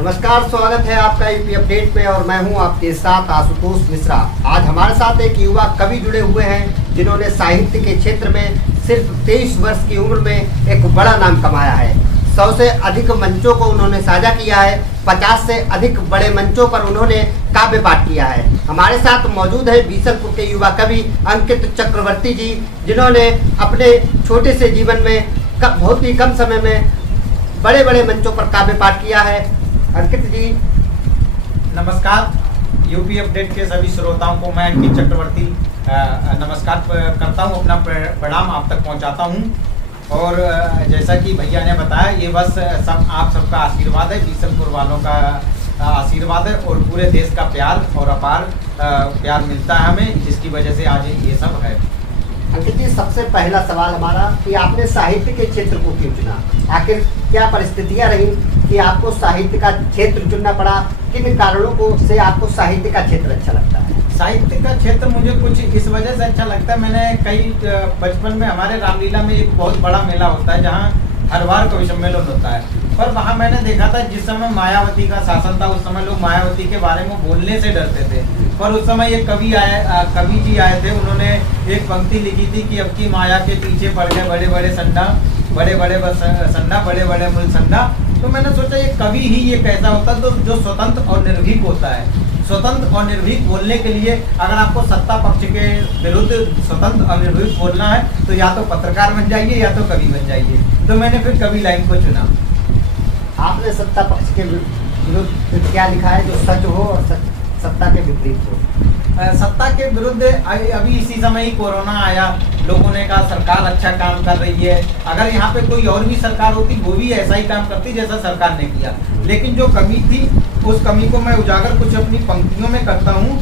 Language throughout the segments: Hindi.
नमस्कार, स्वागत है आपका यूपी अपडेट पे और मैं हूं आपके साथ आशुतोष मिश्रा। आज हमारे साथ एक युवा कवि जुड़े हुए हैं जिन्होंने साहित्य के क्षेत्र में सिर्फ 23 वर्ष की उम्र में एक बड़ा नाम कमाया है। 100 से अधिक मंचों को उन्होंने साझा किया है। 50 से अधिक बड़े मंचों पर उन्होंने काव्य पाठ किया है। हमारे साथ मौजूद है बीसलपुर के युवा कवि अंकित चक्रवर्ती जी, जिन्होंने अपने छोटे से जीवन में बहुत ही कम समय में बड़े बड़े मंचों पर काव्य पाठ किया है। अंकित जी नमस्कार। यूपी अपडेट के सभी श्रोताओं को मैं अंकित चक्रवर्ती नमस्कार करता हूं, अपना प्रणाम आप तक पहुंचाता हूं। और जैसा कि भैया ने बताया, ये बस सब आप सबका आशीर्वाद है, बीसलपुर वालों का आशीर्वाद है और पूरे देश का प्यार और अपार प्यार मिलता है हमें, जिसकी वजह से आज ये सब है। अंकित जी, सबसे पहला सवाल हमारा कि आपने साहित्य के क्षेत्र को क्यों चुना? आखिर क्या परिस्थितियां रही कि आपको साहित्य का क्षेत्र चुनना पड़ा? किन कारणों को से आपको साहित्य का क्षेत्र अच्छा लगता है? साहित्य का क्षेत्र मुझे कुछ इस वजह से अच्छा लगता है, मैंने बचपन में हमारे रामलीला में एक बहुत बड़ा मेला होता है जहाँ हर बार कवि सम्मेलन होता है, पर वहाँ मैंने देखा था जिस समय मायावती का शासन था उस समय लोग मायावती के बारे में बोलने से डरते थे। पर उस समय एक कवि जी आए थे, उन्होंने एक पंक्ति लिखी थी कि अब की माया के पीछे पड़ गए बड़े बड़े संडा, बड़े बड़े मूल संडा। तो मैंने सोचा ये कवि ही ये कैसा होता है जो स्वतंत्र और निर्भीक होता है। स्वतंत्र और निर्भीक बोलने के लिए अगर आपको सत्ता पक्ष के विरुद्ध स्वतंत्र और निर्भीक बोलना है तो या तो पत्रकार बन जाइए या तो कवि बन जाइए। तो मैंने फिर कवि लाइन को चुना। आपने सत्ता पक्ष के विरुद्ध क्या लिखा है जो सच हो और सत्ता के विपरीत हो? सत्ता के विरुद्ध अभी इसी समय ही कोरोना आया, लोगों ने कहा सरकार अच्छा काम कर रही है। अगर यहाँ पे कोई और भी सरकार होती वो भी ऐसा ही काम करती जैसा सरकार ने किया, लेकिन जो कमी थी उस कमी को मैं उजागर कुछ अपनी पंक्तियों में करता हूँ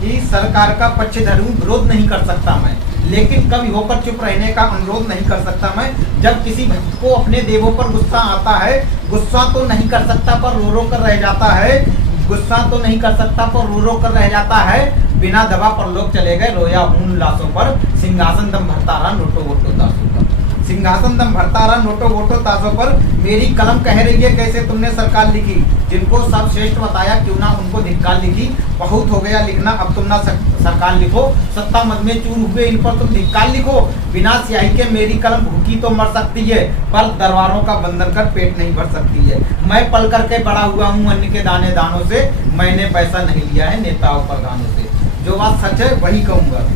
कि सरकार का पक्षधर हूँ, विरोध नहीं कर सकता मैं, लेकिन कभी होकर चुप रहने का अनुरोध नहीं कर सकता मैं। जब किसी भक्त को अपने देवों पर गुस्सा आता है, गुस्सा तो नहीं कर सकता पर रो रो कर रह जाता है, गुस्सा तो नहीं कर सकता पर रो रो कर रह जाता है। बिना दवा पर लोग चले गए, रोया हूं लाशों पर, सिंहासन दम भरता रहा नोटो वोटो ताशों पर। सिंहासन दम भरता रहा नोटो वोटो ताशों पर। मेरी कलम कह रही है कैसे तुमने सरकार लिखी, जिनको सब श्रेष्ठ बताया क्यों ना उनको धिक्कार लिखी। बहुत हो गया लिखना अब तुम ना सरकार लिखो, सत्ता मद में चूर हुए इन पर तुम धिक्कार लिखो। बिना स्याही के मेरी कलम भूखी तो मर सकती है, पर दरबारों का बंधन कर पेट नहीं भर सकती है। मैं पल करके बड़ा हुआ हूँ अन्न के दाने दानों से, मैंने पैसा नहीं लिया है नेताओं पर गानों से। जो बात सच है वही कहूँगा।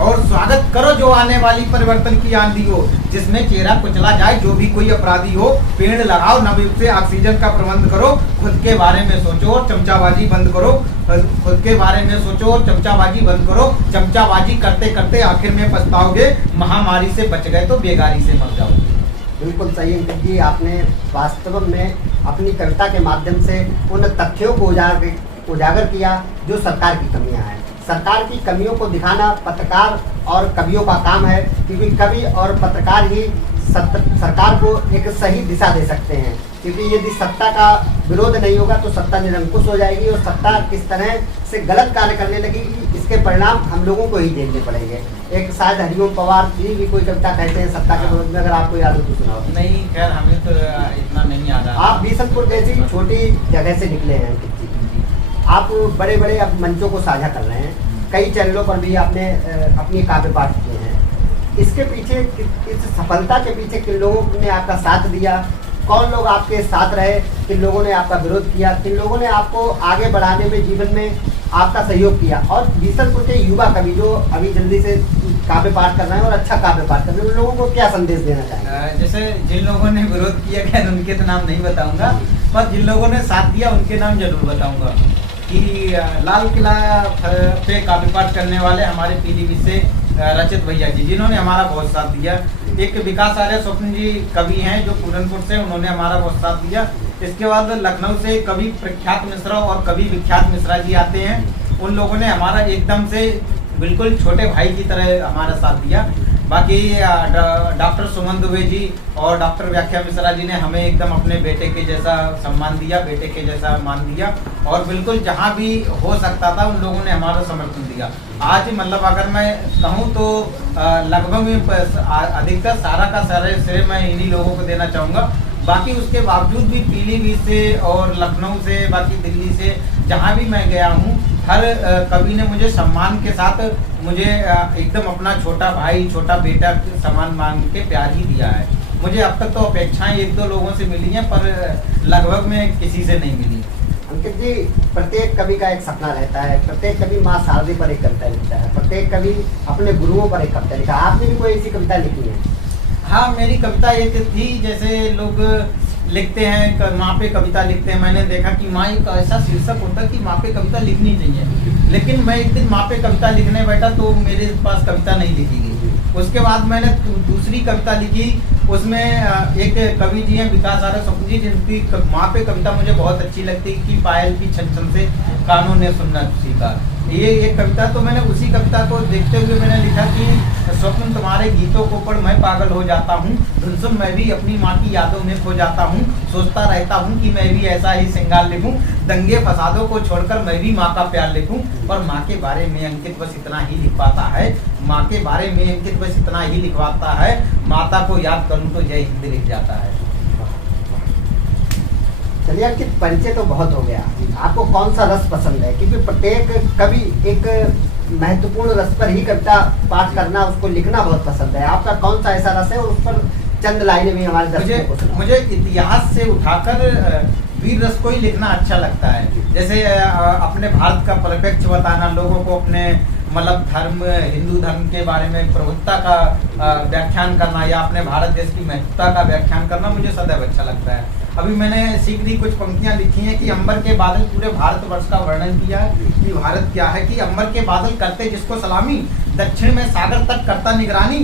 और स्वागत करो जो आने वाली परिवर्तन की आंधी हो, जिसमें चेहरा कुचला जाए जो भी कोई अपराधी हो। पेड़ लगाओ, नवीन से ऑक्सीजन का प्रबंध करो, खुद के बारे में सोचो और चमचाबाजी बंद करो। खुद के बारे में सोचो और चमचाबाजी बंद करो। चमचाबाजी करते करते आखिर में पछताओगे, महामारी से बच गए तो बेगारी से मर जाओगे। बिल्कुल सही अंकित जी, आपने वास्तव में अपनी कविता के माध्यम से उन तथ्यों को उजागर किया जो सरकार की कमियां हैं। सरकार की कमियों को दिखाना पत्रकार और कवियों का काम है, क्योंकि कवि और पत्रकार ही सरकार को एक सही दिशा दे सकते हैं। क्योंकि यदि सत्ता का विरोध नहीं होगा तो सत्ता निरंकुश हो जाएगी और सत्ता किस तरह से गलत कार्य करने लगेगी, इसके परिणाम हम लोगों को ही झेलने पड़ेंगे। एक शायद हरिओम पवार जी भी कोई कविता कहते हैं सत्ता के विरोध में, अगर आपको याद हो तो सुनाओ। नहीं, खैर हमें तो इतना नहीं याद आ। आप बीसलपुर जैसी छोटी जगह से निकले हैं, आप बड़े बड़े अब मंचों को साझा कर रहे हैं, कई चैनलों पर भी आपने अपनी काव्य पाठ किए हैं। इसके पीछे, इस सफलता के पीछे किन लोगों ने आपका साथ दिया? कौन लोग आपके साथ रहे? किन लोगों ने आपका विरोध किया? किन लोगों ने आपको आगे बढ़ाने में जीवन में आपका सहयोग किया? और बीसलपुर के युवा कवि जो अभी जल्दी से काव्य पाठ कर रहे हैं और अच्छा काव्य पाठ कर रहे हैं, उन लोगों को क्या संदेश देना चाहेंगे? जैसे जिन लोगों ने विरोध किया गया उनके तो नाम नहीं बताऊंगा, पर जिन लोगों ने साथ दिया उनके नाम जरूर बताऊंगा। कि लाल किला पे काव्य पाठ करने वाले हमारे पीलीभीत से रचित भैया जी, जिन्होंने हमारा बहुत साथ दिया। एक विकास आर्य स्वप्न जी कवि हैं जो पूरनपुर से, उन्होंने हमारा बहुत साथ दिया। इसके बाद लखनऊ से कवि प्रख्यात मिश्रा और कवि विख्यात मिश्रा जी आते हैं, उन लोगों ने हमारा एकदम से बिल्कुल छोटे भाई की तरह हमारा साथ दिया। बाकी डॉक्टर सुमन दुबे जी और डॉक्टर व्याख्या मिश्रा जी ने हमें एकदम अपने बेटे के जैसा सम्मान दिया, बेटे के जैसा मान दिया, और बिल्कुल जहाँ भी हो सकता था उन लोगों ने हमारा समर्थन दिया। आज मतलब अगर मैं कहूँ तो लगभग अधिकतर सारा का सारा श्रेय मैं इन्हीं लोगों को देना चाहूँगा। बाकी उसके बावजूद भी पीलीभीत से और लखनऊ से, बाकी दिल्ली से, जहाँ भी मैं गया हूँ, हर कवि ने मुझे सम्मान के साथ मुझे एकदम अपना छोटा भाई, छोटा बेटा सम्मान मान के प्यार ही दिया है। मुझे अब तक तो अपेक्षाएं 1-2 लोगों से मिली हैं, पर लगभग में किसी से नहीं मिली। अंकित जी, प्रत्येक कवि का एक सपना रहता है, प्रत्येक कवि माँ शारदे पर एक कविता लिखता है, प्रत्येक कवि अपने गुरुओं पर एक कविता लिखा। आपने भी कोई ऐसी कविता लिखी है? हाँ, मेरी कविता एक थी, जैसे लोग लिखते हैं माँ पे कविता लिखते हैं, मैंने देखा कि माँ एक ऐसा शीर्षक होता है कि माँ पे कविता लिखनी चाहिए, लेकिन मैं एक दिन माँ पे कविता लिखने बैठा तो मेरे पास कविता नहीं लिखी गई। उसके बाद मैंने दूसरी कविता लिखी, उसमें एक कवि जी हैं विकास आर्य स्वप्न जी, जिनकी माँ पे कविता मुझे बहुत अच्छी लगती कि पायल की छन छन से कानों ने सुनना सीखा। ये एक कविता, तो मैंने उसी कविता को देखते हुए मैंने लिखा कि स्वप्न तुम्हारे गीतों को पढ़ मैं पागल हो जाता हूँ, धुन सुन मैं भी अपनी माँ की यादों में खो जाता हूँ, सोचता रहता हूँ कि मैं भी ऐसा ही श्रृंगार लिखूं, दंगे फसादों को छोड़कर मैं भी माँ का प्यार लिखूं। पर माँ के बारे में अंकित बस इतना ही लिख पाता है, माँ के बारे में अंकित बस इतना ही लिखवाता है, माता को याद करूँ तो जय हिंद लिख जाता है। चलिए अंकित, परिचय तो बहुत हो गया, आपको कौन सा रस पसंद है? क्योंकि प्रत्येक कवि एक महत्वपूर्ण रस पर ही कविता पाठ करना, उसको लिखना बहुत पसंद है। आपका कौन सा ऐसा रस है? और उस पर चंद लाइनें भी हमारे दर्शकों को सुनाओ। मुझे इतिहास से उठाकर वीर रस को ही लिखना अच्छा लगता है। जैसे अपने भारत का परिप्रेक्ष्य बताना, लोगों को अपने मतलब धर्म, हिंदू धर्म के बारे में प्रभुत्ता का व्याख्यान करना, या अपने भारत देश की महत्वता का व्याख्यान करना मुझे सदैव अच्छा लगता है। अभी मैंने शीघ्र ही कुछ पंक्तियां लिखी हैं कि अंबर के बादल पूरे भारतवर्ष का वर्णन किया है कि भारत क्या है, कि अंबर के बादल करते जिसको सलामी, दक्षिण में सागर तक करता निगरानी,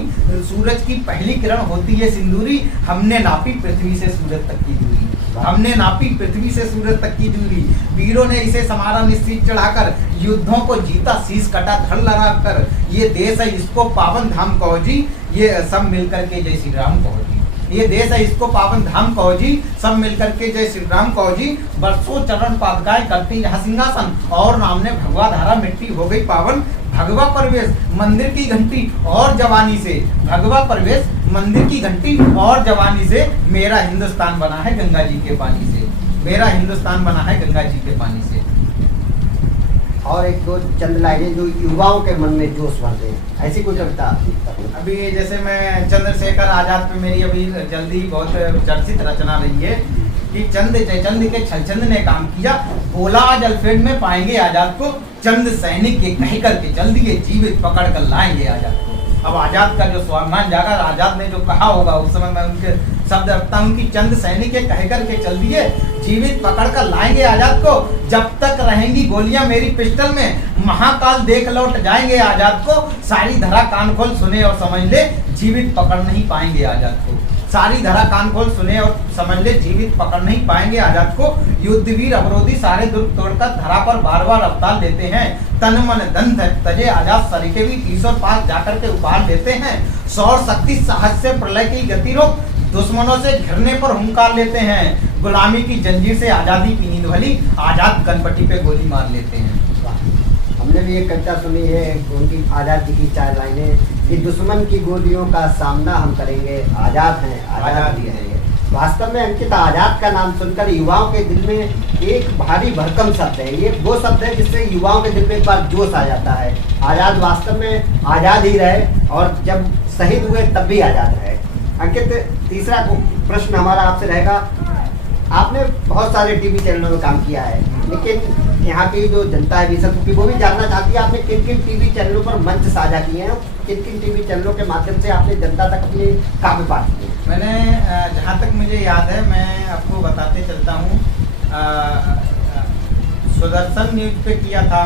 सूरज की पहली किरण होती है सिंदूरी, हमने नापी पृथ्वी से सूरज तक की दूरी, हमने नापी पृथ्वी से सूरज तक की दूरी, वीरों ने इसे समारा निश्चित चढ़ाकर, युद्धों को जीता शीश कटा धड़ लड़ा कर, ये देश है इसको पावन धाम कहो जी, ये सब मिलकर के जय श्री राम कहो जी, ये देश है इसको पावन धाम कहो जी, सब मिलकर के जय श्री राम कहो जी, बरसों चरण पादुकाएं करती यहाँ सिंहासन, और नाम ने भगवा धारा मिट्टी हो गई पावन, भगवा प्रवेश मंदिर की घंटी और जवानी से, भगवा प्रवेश मंदिर की घंटी और जवानी से, मेरा हिंदुस्तान बना है गंगा जी के पानी से, मेरा हिंदुस्तान बना है गंगा जी के पानी से। और एक दो चंद लाइनें जो युवाओं के मन में जोश भर दें, ऐसी कोई कविता? अभी जैसे मैं चंद्रशेखर आजाद पे मेरी अभी जल्दी बहुत चर्चित रचना रही है कि चंद जयचंद के छलचंद ने काम किया, बोला आज अल्फ्रेड में पाएंगे आजाद को, चंद सैनिक के कह करके चल दिए, जीवित पकड़ कर लाएंगे आजाद को। अब आजाद का जो स्वाभिमान जागा, आजाद ने जो कहा होगा उस समय मैं उनके शब्द रखता हूँ कि चंद सैनिक के कह करके चल दिए, जीवित पकड़ कर लाएंगे आजाद को, जब तक रहेंगी गोलियां मेरी पिस्टल में, महाकाल देख लौट जाएंगे आजाद को, सारी धरा कान खोल सुने और समझ ले, जीवित पकड़ नहीं पाएंगे आजाद को, सारी धरा कान खोल सुने और समझ ले, जीवित पकड़ नहीं पाएंगे आजाद को, युद्धवीर अवरोधी सारे दुर्ग तोड़कर धरा पर बार बार अवतार लेते हैं, तन मन धन तजे आजाद सरीके भी 300 पास जाकर के उपहार लेते हैं, सौर शक्ति साहस से प्रलय की गति रोक, दुश्मनों से घिरने पर हुंकार लेते हैं, गुलामी की जंजीर से आजादी की नींद भली, आजाद कनपट्टी पे गोली मार लेते हैं। हमने भी एक कविता सुनी है उनकी, आजादी की 4 लाइनें कि दुश्मन की गोलियों का सामना हम करेंगे, आजाद हैं आजाद ही रहेंगे। वास्तव में अंकित, आजाद का नाम सुनकर युवाओं के दिल में एक भारी भरकम शब्द है, ये वो शब्द है जिससे युवाओं के दिल में एक बार जोश आ जाता है। आजाद वास्तव में आजाद ही रहे, और जब शहीद हुए तब भी आजाद रहे। अंकित, तीसरा प्रश्न हमारा आपसे रहेगा, आपने बहुत सारे टीवी चैनलों में काम किया है, लेकिन यहाँ की जो जनता है विशेष की वो भी जानना चाहती है आपने किन किन टीवी चैनलों पर मंच साझा किए हैं, किन किन टीवी चैनलों के माध्यम से आपने जनता तक अपने काव्य पाठ किए? मैंने जहाँ तक मुझे याद है मैं आपको बताते चलता हूँ, सुदर्शन न्यूज पे किया था,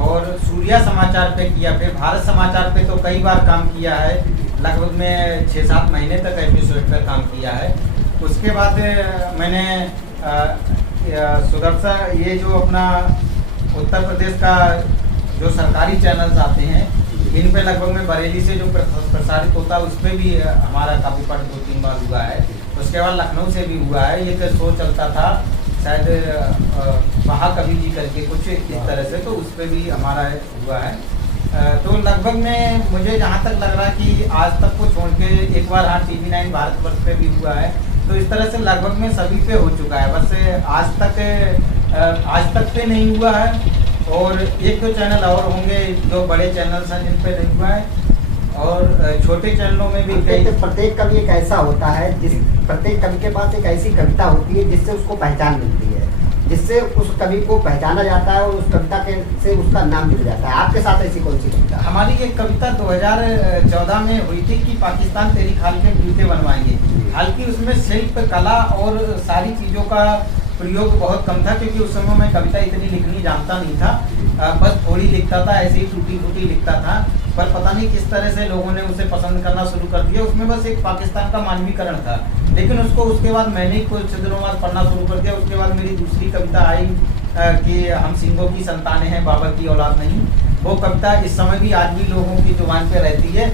और सूर्या समाचार पे किया, फिर भारत समाचार पे तो कई बार काम किया है, लगभग में 6-7 महीने तक एपिसोड पर काम किया है। उसके बाद मैंने सुदर्शन, ये जो अपना उत्तर प्रदेश का जो सरकारी चैनल्स आते हैं, इन पे लगभग में बरेली से जो प्रसारित होता है उस पर भी हमारा काव्य पाठ 2-3 बार हुआ है। उसके बाद लखनऊ से भी हुआ है, ये शो चलता था शायद महाकवि जी करके कुछ इस तरह से, तो उस पर भी हमारा हुआ है। तो लगभग में मुझे जहाँ तक लग रहा है कि आज तक को छोड़ के एक बार हाँ TV9 भारतवर्ष पे भी हुआ है, तो इस तरह से लगभग में सभी पे हो चुका है। बस आज तक पे नहीं हुआ है, और एक दो चैनल और होंगे जो बड़े चैनल्स हैं जिन पे नहीं हुआ है, और छोटे चैनलों में भी कई। प्रत्येक कवि एक ऐसा होता है प्रत्येक कवि के पास एक ऐसी कविता होती है जिससे उसको पहचान मिलती है, जिससे उस कवि को पहचाना जाता है और उस कविता से उसका नाम जुड़ जाता है। आपके साथ ऐसी कौन सी कविता? हमारी एक कविता 2014 में हुई थी कि पाकिस्तान तेरी खाल के जूते बनवाएंगे। हालांकि उसमें शिल्प कला और सारी चीज़ों का प्रयोग बहुत कम था, क्योंकि उस समय मैं कविता इतनी लिखनी जानता नहीं था, बस थोड़ी लिखता था, ऐसे ही टूटी फूटी लिखता था। पर पता नहीं किस तरह से लोगों ने उसे पसंद करना शुरू कर दिया। उसमें बस एक पाकिस्तान का मानवीकरण था, लेकिन उसके बाद मैंने कुछ दिनों बाद पढ़ना शुरू कर दिया। उसके बाद मेरी दूसरी कविता आई कि हम सिंहों की संतानें हैं, बाबर की औलाद नहीं। वो कविता इस समय भी आज भी लोगों की जुबान पे रहती है।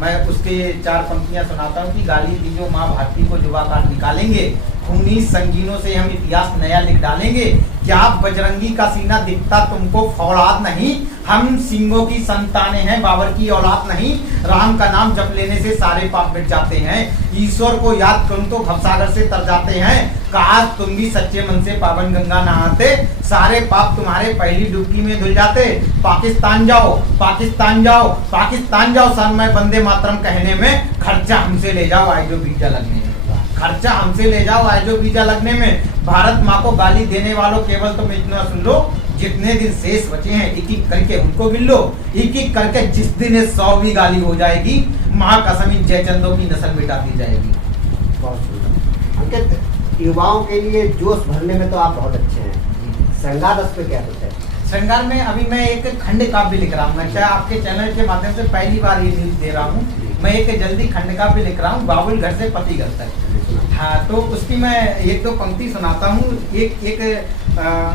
मैं उसके 4 पंक्तियां सुनाता हूँ कि गाली दीजो माँ भारती को जुबा काट निकालेंगे, खूनी संगीनों से हम इतिहास नया लिख डालेंगे। क्या बजरंगी का सीना दिखता तुमको फौलाद नहीं, हम सिंहों की संतानें हैं, बाबर की औलाद नहीं। राम का नाम जप लेने से सारे पाप मिट जाते हैं, ईश्वर को याद करूं तो भवसागर से तर जाते हैं। काश तुम भी सच्चे मन से पावन गंगा नहाते, सारे पाप तुम्हारे पहली डुबकी में धुल जाते। पाकिस्तान जाओ, पाकिस्तान जाओ, पाकिस्तान जाओ, सन में वंदे मातरम कहने में खर्चा हमसे ले जाओ आए जो वीजा लगने में, खर्चा हमसे ले जाओ आए जो वीजा लगने में। भारत माँ को गाली देने वालों केवल तुम इतना सुन लो, जितने दिन शेष बचे हैं एक एक करके उनको गिन लो। एक एक करके जिस दिन 100 भी गाली हो जाएगी, माँ कसम इन जयचंदों की नस्ल मिटा दी जाएगी। बहुत सुंदर। अंकित, युवाओं के लिए जोश भरने में तो आप बहुत अच्छे हैं। श्रृंगार रस पे क्या कुछ है? श्रृंगार में अभी मैं एक खंड काव्य लिख रहा हूँ। अच्छा, आपके चैनल के माध्यम से पहली बार ये न्यूज दे रहा हूँ। मैं एक जल्दी खंड काव्य लिख रहा हूँ, बाबुल घर से पति घर तक। हाँ, तो उसकी मैं एक दो पंक्ति सुनाता हूँ। एक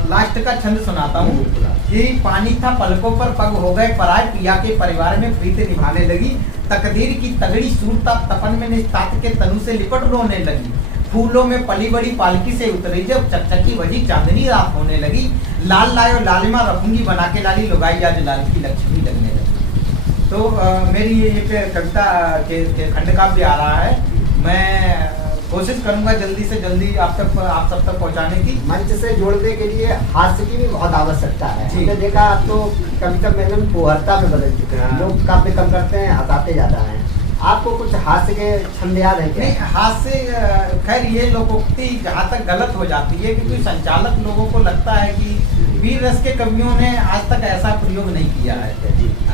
लास्ट का छंद सुनाता हूँ कि पानी था पलकों पर, पग हो गए पराय, पिया के परिवार में प्रीत निभाने लगी। तकदीर की तगड़ी सूरता तपन में निस्तात के तनु से लिपट रोने लगी। फूलों में पली बड़ी पालकी से उतरी जब चकचकी बजी, चांदनी रात होने लगी। लाल लायो लालिमा रखूंगी बना के लाली, लुगाई आज लाल की लक्ष्मी लगने लगी। तो मेरी एक कविता के खंड काव्य आ रहा है। मैं कोशिश करूंगा जल्दी से जल्दी आप सब तक पहुंचाने की। मंच से जोड़ने के लिए हास्य की भी बहुत आवश्यकता है। हमने देखा आप तो कविता में पोहरता में बदल चुके हैं, लोग काफी कम करते हैं, हंसाते ज्यादा हैं। आपको कुछ हास्य के छंद याद है क्या? नहीं, हास्य खैर ये लोकोक्ति जहाँ तक गलत हो जाती है, क्योंकि संचालक लोगों को लगता है कि वीर रस के कवियों ने आज तक ऐसा प्रयोग नहीं किया है।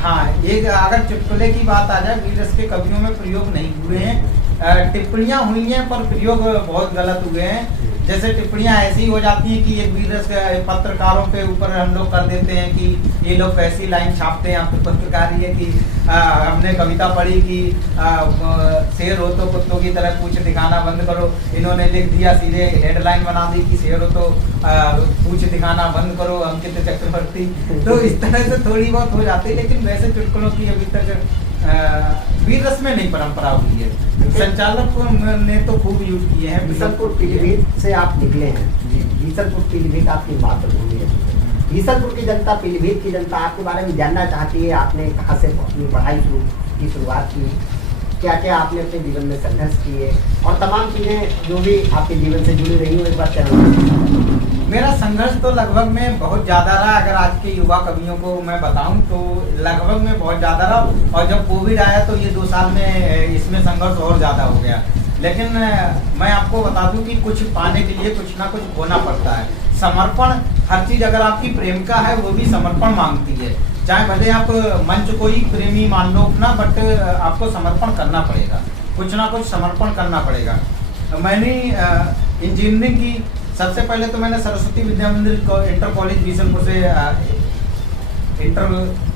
हाँ, एक अगर चुटकुले की बात आ जाए, वीर रस के कवियों में प्रयोग नहीं हुए हैं। टिप्पणियां हुई हैं पर प्रयोग बहुत गलत हुए हैं। जैसे टिप्पणियां ऐसी हो जाती हैं कि एक वीर रस पत्रकारों के ऊपर हम लोग कर देते हैं कि ये लोग ऐसी लाइन छापते हैं। आप तो पत्रकार ही है कि हमने कविता पढ़ी कि शेर हो तो कुत्तों की तरह पूछ दिखाना बंद करो। इन्होंने लिख दिया, सीधे हेडलाइन बना दी कि शेर हो तो पूछ दिखाना बंद करो, अंकित चक्रवर्ती। तो इस तरह से थोड़ी बहुत हो जाती है, लेकिन वैसे चुटकुलों की अभी तक वीर रस में नहीं परंपरा हुई है। संचालक ने तो खूब यूज किए हैं। बीसलपुर पीलीभीत से आप निकले हैं। बीसलपुर पीलीभीत आपकी मातृभूमि है। बीसलपुर की जनता, पीलीभीत की जनता आपके बारे में जानना चाहती है। आपने कहाँ से अपनी पढ़ाई की शुरुआत की, क्या क्या आपने अपने जीवन में संघर्ष किए, और तमाम चीज़ें जो भी आपके जीवन से जुड़ी रही हो, एक बार चैनल। मेरा संघर्ष तो लगभग में बहुत ज़्यादा रहा। अगर आज के युवा कवियों को मैं बताऊं तो लगभग में बहुत ज़्यादा रहा। और जब कोविड आया तो ये 2 साल में इसमें संघर्ष और ज़्यादा हो गया। लेकिन मैं आपको बता दूं कि कुछ पाने के लिए कुछ ना कुछ खोना पड़ता है। समर्पण, हर चीज़ अगर आपकी प्रेम का है वो भी समर्पण मांगती है। चाहे भले आप मंच को ही प्रेमी मान लो ना, बट आपको समर्पण करना पड़ेगा, कुछ ना कुछ समर्पण करना पड़ेगा। मैंने इंजीनियरिंग की, सबसे पहले तो मैंने सरस्वती विद्या मंदिर इंटर कॉलेज बीसलपुर से इंटर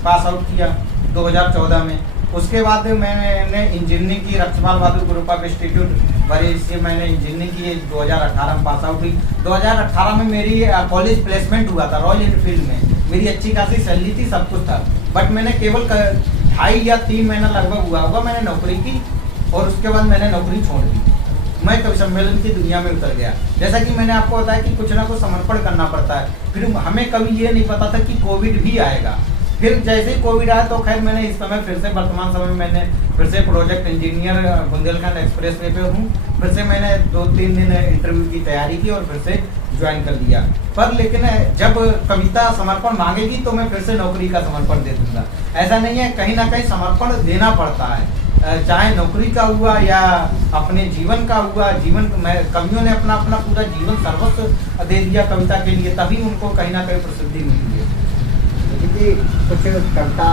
पास आउट किया 2014 में। उसके बाद मैंने इंजीनियरिंग की रक्षपाल बहादुर ग्रुप ऑफ इंस्टीट्यूट बरेली से मैंने इंजीनियरिंग की 2018 में पास आउट हुई। 2018 में मेरी कॉलेज प्लेसमेंट हुआ था रॉयल एनफील्ड में। मेरी अच्छी खासी सैलरी थी, सब कुछ था, बट मैंने केवल 2.5 या 3 महीना लगभग हुआ होगा मैंने नौकरी की, और उसके बाद मैंने नौकरी छोड़ दी। मैं कवि सम्मेलन की दुनिया में उतर गया। जैसा कि मैंने आपको बताया कि कुछ ना कुछ समर्पण करना पड़ता है। फिर हमें कभी ये नहीं पता था कि कोविड भी आएगा। फिर जैसे ही कोविड आया तो खैर मैंने इस समय फिर से वर्तमान समय में मैंने फिर से project engineer Bundelkhand express way पे हूँ। फिर से मैंने 2-3 दिन इंटरव्यू की तैयारी की और फिर से ज्वाइन कर लिया। पर लेकिन जब कविता समर्पण मांगेगी तो मैं फिर से नौकरी का समर्पण दे दूंगा। ऐसा नहीं है, कहीं ना कहीं समर्पण देना पड़ता है, चाहे नौकरी का हुआ या अपने जीवन का हुआ। जीवन में कवियों ने अपना अपना पूरा जीवन सर्वस्व दे दिया कविता के लिए, तभी उनको कहीं ना कहीं प्रसिद्धि मिली है। जी, कुछ कविता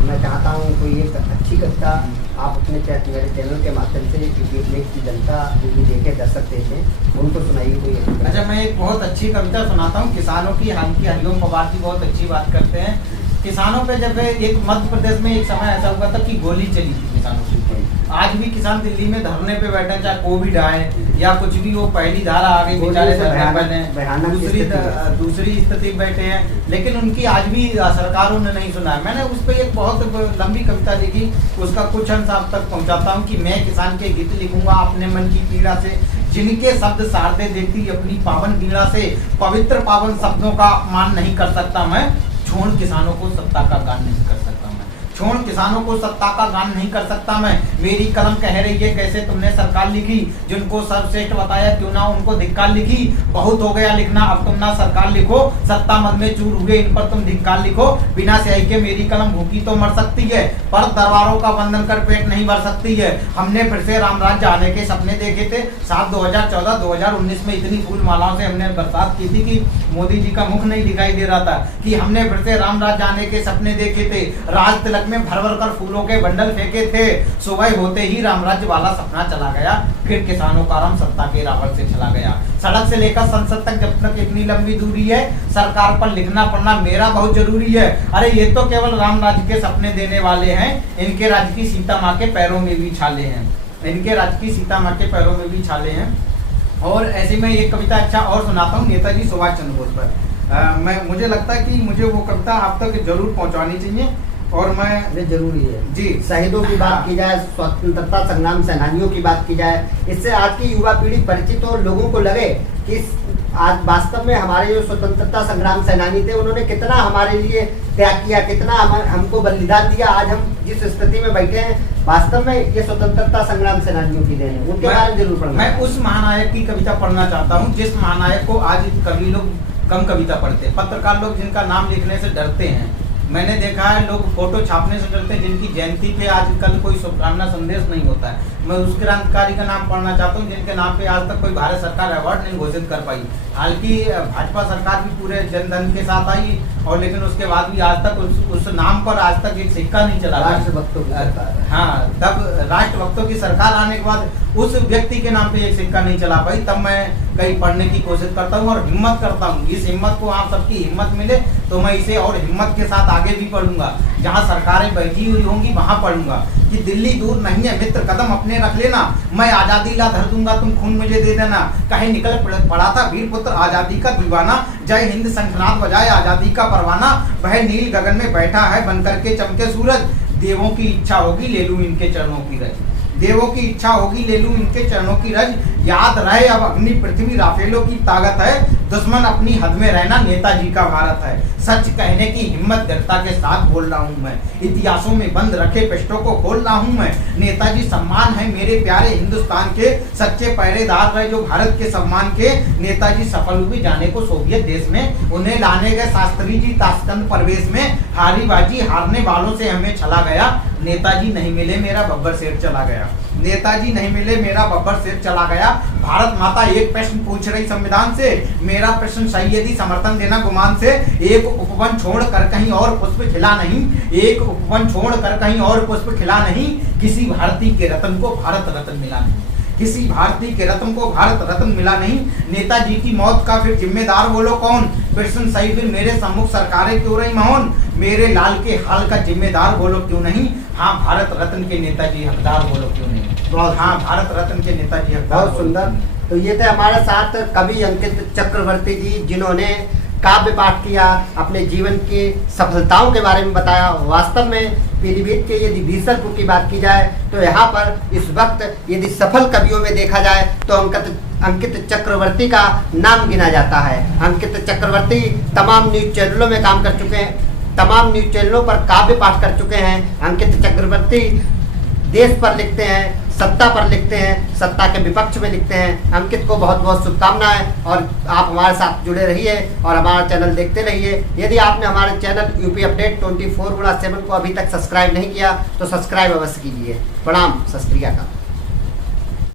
मैं चाहता हूँ, कोई एक अच्छी कविता आप अपने मेरे चैनल के माध्यम से की जनता जो भी देखे दर्शक देखे उनको सुनाइए कोई एक। अच्छा, मैं एक बहुत अच्छी कविता सुनाता हूँ किसानों की। हालांकि हरिओम पवार जी बहुत अच्छी बात करते हैं किसानों पे। जब एक मध्य प्रदेश में एक समय ऐसा हुआ था कि गोली चली थी किसानों के ऊपर। आज भी किसान दिल्ली में धरने पे बैठे, चाहे कोविड आए या कुछ भी, वो पहली धारा आ गई, बेचारे दूसरी स्थिति बैठे हैं, लेकिन उनकी आज भी सरकारों ने नहीं सुना है। मैंने उस पर एक बहुत लंबी कविता लिखी, उसका कुछ अंश आप तक पहुंचाता हूँ कि मैं किसान के गीत लिखूंगा अपने मन की पीड़ा से, जिनके शब्द शारदे देती अपनी पावन वीणा से, पवित्र पावन शब्दों का अपमान नहीं कर सकता मैं, छोड़ किसानों को सत्ता का गान नहीं कर सकता मैं, छोड़ किसानों को सत्ता का गान नहीं कर सकता मैं। मेरी कलम कह रही है कैसे तुमने सरकार लिखी, जिनको सर्वश्रेष्ठ बताया क्यों ना उनको धिक्कार लिखी। बहुत हो गया लिखना अब तुम ना सरकार लिखो, सत्ता मद में चूर हुए इन पर तुम धिक्कार लिखो। बिना स्याही के मेरी कलम भूखी तो मर सकती है, पर दरबारों का बंधन कर पेट नहीं भर सकती है। हमने फिर से राम राज्य आने के सपने देखे थे, साल 2014-2019 में इतनी फूल मालाओं से हमने बरसात की थी कि मोदी जी का मुख नहीं दिखाई दे रहा था। कि हमने फिर से राम राज्य आने के सपने देखे थे, राज तिलक में भर भर कर फूलों के बंडल फेंके थे। सुबह होते ही राम राज्य वाला सपना चला गया, फिर किसानों का राम सत्ता के रावण से चला गया। सड़क से लेकर संसद तक जब तक इतनी लंबी दूरी है, सरकार पर लिखना पढ़ना मेरा बहुत जरूरी है। अरे ये तो केवल राम राज्य के सपने देने वाले हैं, इनके राज्य की सीता माँ के पैरों में भी छाले हैं, इनके राज्य की सीता माँ के पैरों में भी छाले हैं। और ऐसे में एक कविता अच्छा और सुनाता हूँ नेताजी सुभाष चंद्र बोस पर। मुझे लगता है कि मुझे वो कविता आप तक जरूर पहुंचानी चाहिए और मैं जरूरी है जी। शहीदों की बात की जाए, स्वतंत्रता संग्राम सेनानियों की बात की जाए, इससे आज की युवा पीढ़ी परिचित हो, लोगों को लगे कि आज वास्तव में हमारे जो स्वतंत्रता संग्राम सेनानी थे उन्होंने कितना हमारे लिए त्याग किया, कितना हमको बलिदान दिया। आज हम जिस स्थिति में बैठे हैं वास्तव में ये स्वतंत्रता संग्राम सेनानियों की देन है, उनके बारे में जरूर पढ़ना। मैं उस महानायक की कविता पढ़ना चाहता हूँ जिस महानायक को आज कवि लोग कम कविता पढ़ते हैं, पत्रकार लोग जिनका नाम लिखने से डरते हैं। मैंने देखा है लोग फोटो छापने से डरते हैं, जिनकी जयंती पे आजकल कोई शुभकामना संदेश नहीं होता है। मैं उस क्रांतिकारी का नाम पढ़ना चाहता हूँ जिनके नाम पे आज तक कोई भारत सरकार अवार्ड नहीं घोषित कर पाई। हालांकि भाजपा सरकार भी पूरे जनधन के साथ आई और लेकिन उसके बाद भी आज तक उस नाम पर आज तक एक सिक्का नहीं चला। राष्ट्रभक्तों की सरकार, हाँ, तब राष्ट्रभक्तों की सरकार आने के बाद उस व्यक्ति के नाम पे एक सिक्का नहीं चला पाई। तब मैं कहीं पढ़ने की कोशिश करता हूँ और हिम्मत करता हूँ, इस हिम्मत को आप सबकी हिम्मत मिले तो मैं इसे और हिम्मत के साथ आगे भी पढ़ूंगा। जहाँ सरकारें बैठी हुई होंगी वहाँ पढ़ूंगा कि दिल्ली दूर नहीं है मित्र, कदम अपने रख लेना, मैं आजादी ला धर दूंगा, तुम खून मुझे दे देना। कहीं निकल पड़ा था वीर पुत्र आजादी का दीवाना, जय हिंद शंखनाद बजाए आजादी का परवाना, वह नील गगन में बैठा है बनकर के चमके सूरज, देवों की इच्छा होगी ले लूं इनके चरणों की रज, देवों की इच्छा होगी ले लूं इनके चरणों की रज। याद रहे अब अग्नि पृथ्वी राफेलों की ताकत है, दुश्मन अपनी हद में रहना नेताजी का भारत है। सच कहने की हिम्मत दृढ़ता के साथ बोल रहा हूँ मैं, इतिहासों में बंद रखे पृष्ठों को खोल रहा हूँ मैं। नेताजी सम्मान है मेरे प्यारे हिंदुस्तान के, सच्चे पहरेदार रहे जो भारत के सम्मान के। नेताजी सफल हुए जाने को सोवियत देश में, उन्हें लाने गए शास्त्री जी ताशकंद प्रवेश में, हारी बाजी हारने वालों से हमें चला गया। नेताजी नहीं मिले मेरा बब्बर शेर चला गया, नेताजी नहीं मिले मेरा बब्बर शेर चला गया। भारत माता एक प्रश्न पूछ रही संविधान से, मेरा प्रश्न सही यदि समर्थन देना गुमान से। एक उपवन छोड़ कर कहीं और पुष्प खिला नहीं, एक उपवन छोड़ कर कहीं और पुष्प खिला नहीं, किसी भारतीय के रत्न को भारत रत्न मिला नहीं, किसी भारतीय के रत्न को भारत रत्न मिला नहीं। नेताजी की मौत का फिर जिम्मेदार बोलो कौन, प्रश्न सही फिर मेरे सम्मुख सरकारें क्यों रही मौन, मेरे लाल के हाल का जिम्मेदार बोलो क्यों नहीं। हाँ, भारत रत्न के नेताजी हकदार बोलो क्यों नहीं। हाँ, भारत रत्न के नेताजी हकदार। बहुत सुंदर। तो ये थे हमारे साथ कवि अंकित चक्रवर्ती जी, जिन्होंने काव्य पाठ किया, अपने जीवन की सफलताओं के बारे में बताया। वास्तव में पीलीभीत के यदि बीसलपुर की बात की जाए तो यहाँ पर इस वक्त यदि सफल कवियों में देखा जाए तो अंकित चक्रवर्ती का नाम गिना जाता है। अंकित चक्रवर्ती तमाम न्यूज चैनलों में काम कर चुके हैं, तमाम न्यूज चैनलों पर काव्य पाठ कर चुके हैं। अंकित चक्रवर्ती देश पर लिखते हैं, सत्ता पर लिखते हैं, सत्ता के विपक्ष में लिखते हैं। अंकित को बहुत बहुत शुभकामनाएं और आप हमारे साथ जुड़े रहिए और हमारा चैनल देखते रहिए। यदि आपने हमारे चैनल यूपी अपडेट 24/7 को अभी तक सब्सक्राइब नहीं किया तो सब्सक्राइब अवश्य कीजिए। प्रणाम, सत श्री अकाल।